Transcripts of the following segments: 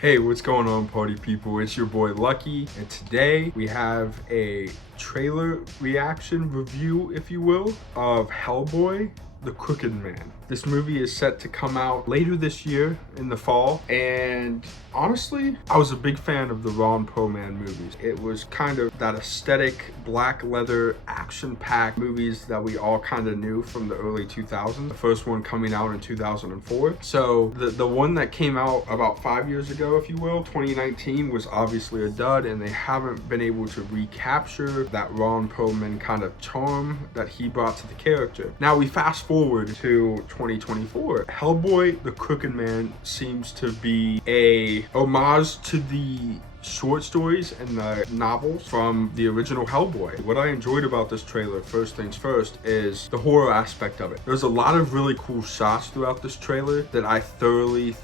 Hey, what's going on, party people? It's your boy Lucky, and today we have a trailer reaction review, if you will, of Hellboy, the Crooked Man. This movie is set to come out later this year in the fall, and honestly, I was a big fan of the Ron Perlman movies. It was kind of that aesthetic, black leather, action-packed movies that we all kind of knew from the early 2000s. The first one coming out in 2004. So the one that came out about 5 years ago, if you will, 2019, was obviously a dud, and they haven't been able to recapture that Ron Perlman kind of charm that he brought to the character. Now we fast forward to 2024. Hellboy, the Crooked Man seems to be a homage to the short stories and the novels from the original Hellboy. What I enjoyed about this trailer, first things first, is the horror aspect of it. There's a lot of really cool shots throughout this trailer that I thoroughly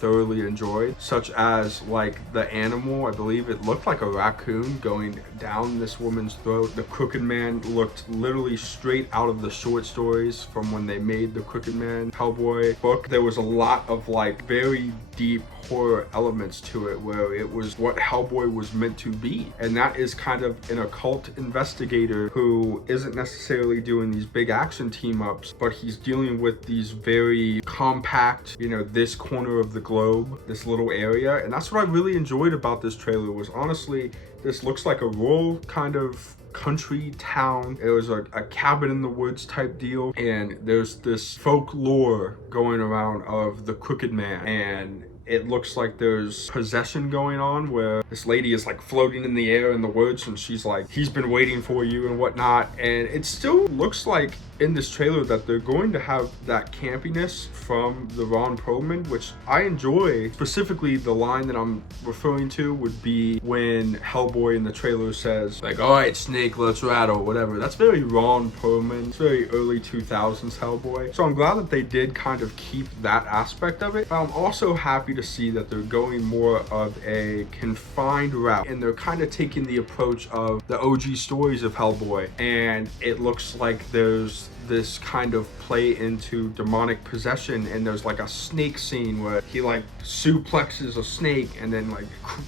enjoyed, such as like the animal, I believe it looked like a raccoon going down this woman's throat. The Crooked Man looked literally straight out of the short stories from when they made the Crooked Man Hellboy book. There was a lot of like very deep horror elements to it, where it was what Hellboy was meant to be, and that is kind of an occult investigator who isn't necessarily doing these big action team ups, but he's dealing with these very compact, this corner of the globe, this little area. And that's what I really enjoyed about this trailer, was honestly, this looks like a rural kind of country town. It was a cabin in the woods type deal, and there's this folklore going around of the Crooked Man, and it looks like there's possession going on, where this lady is like floating in the air in the woods, and she's like, he's been waiting for you and whatnot. And it still looks like in this trailer that they're going to have that campiness from the Ron Perlman, which I enjoy. Specifically, the line that I'm referring to would be when Hellboy in the trailer says like, all right, Snake, let's rattle, whatever. That's very Ron Perlman. It's very early 2000s Hellboy. So I'm glad that they did kind of keep that aspect of it. But I'm also happy to see that they're going more of a confined route, and they're kind of taking the approach of the OG stories of Hellboy, and it looks like there's this kind of play into demonic possession, and there's like a snake scene where he like suplexes a snake and then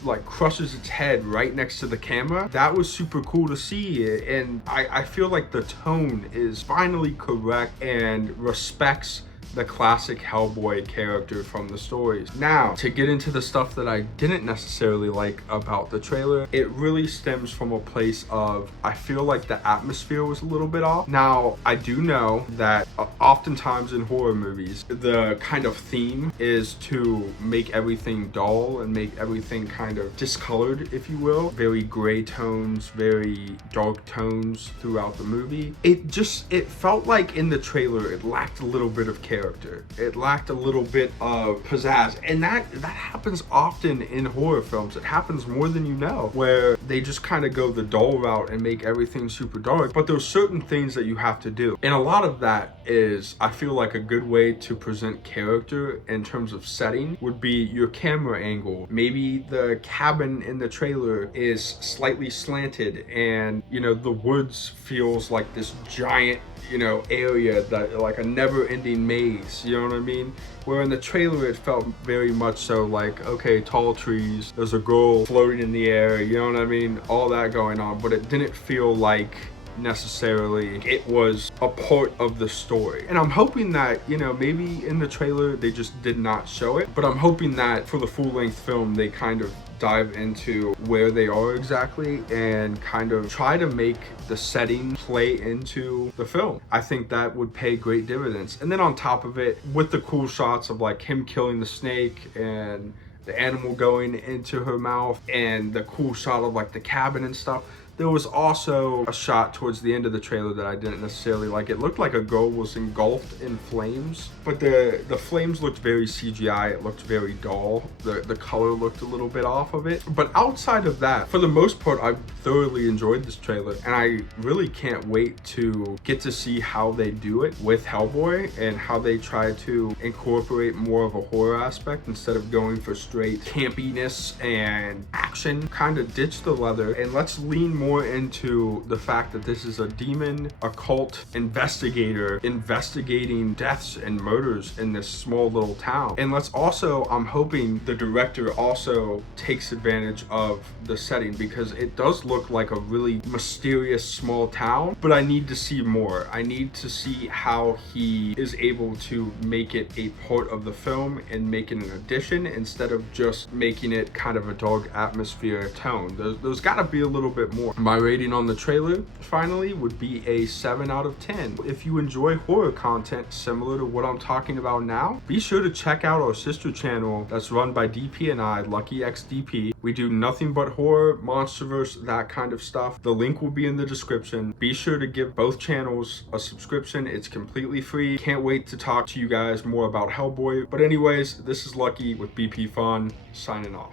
like crushes its head right next to the camera. That was super cool to see, and I feel like the tone is finally correct and respects the classic Hellboy character from the stories. Now, to get into the stuff that I didn't necessarily like about the trailer, it really stems from a place of, I feel like the atmosphere was a little bit off. Now, I do know that oftentimes in horror movies, the kind of theme is to make everything dull and make everything kind of discolored, if you will. Very gray tones, very dark tones throughout the movie. It felt like in the trailer, it lacked a little bit of character. It lacked a little bit of pizzazz, and that happens often in horror films. It happens more than you know, where they just kind of go the dull route and make everything super dark. But there's certain things that you have to do, and a lot of that is, I feel like, a good way to present character in terms of setting would be your camera angle. Maybe the cabin in the trailer is slightly slanted, and the woods feels like this giant area, that like a never-ending maze, you know what I mean? Where in the trailer it felt very much so like, okay, tall trees, there's a girl floating in the air, you know what I mean? All that going on, but it didn't feel like necessarily it was a part of the story. And I'm hoping that, maybe in the trailer they just did not show it, but I'm hoping that for the full-length film they kind of dive into where they are exactly and kind of try to make the setting play into the film. I think that would pay great dividends. And then on top of it, with the cool shots of like him killing the snake and the animal going into her mouth, and the cool shot of like the cabin and stuff, there was also a shot towards the end of the trailer that I didn't necessarily like. It looked like a girl was engulfed in flames, but the flames looked very CGI. It looked very dull. The color looked a little bit off of it. But outside of that, for the most part, I thoroughly enjoyed this trailer, and I really can't wait to get to see how they do it with Hellboy and how they try to incorporate more of a horror aspect instead of going for straight campiness and action. Kind of ditch the leather and let's lean more more into the fact that this is a demon occult investigator investigating deaths and murders in this small little town. And I'm hoping the director also takes advantage of the setting, because it does look like a really mysterious small town, but I need to see more. I need to see how he is able to make it a part of the film and make it an addition instead of just making it kind of a dog atmosphere tone. There's gotta be a little bit more. My rating on the trailer finally would be a 7 out of 10. If you enjoy horror content similar to what I'm talking about now, be sure to check out our sister channel that's run by DP and I, Lucky X DP. We do nothing but horror, monsterverse, that kind of stuff. The link will be in the description. Be sure to give both channels a subscription. It's completely free. Can't wait to talk to you guys more about Hellboy. But anyways, this is Lucky with BP Fun, signing off.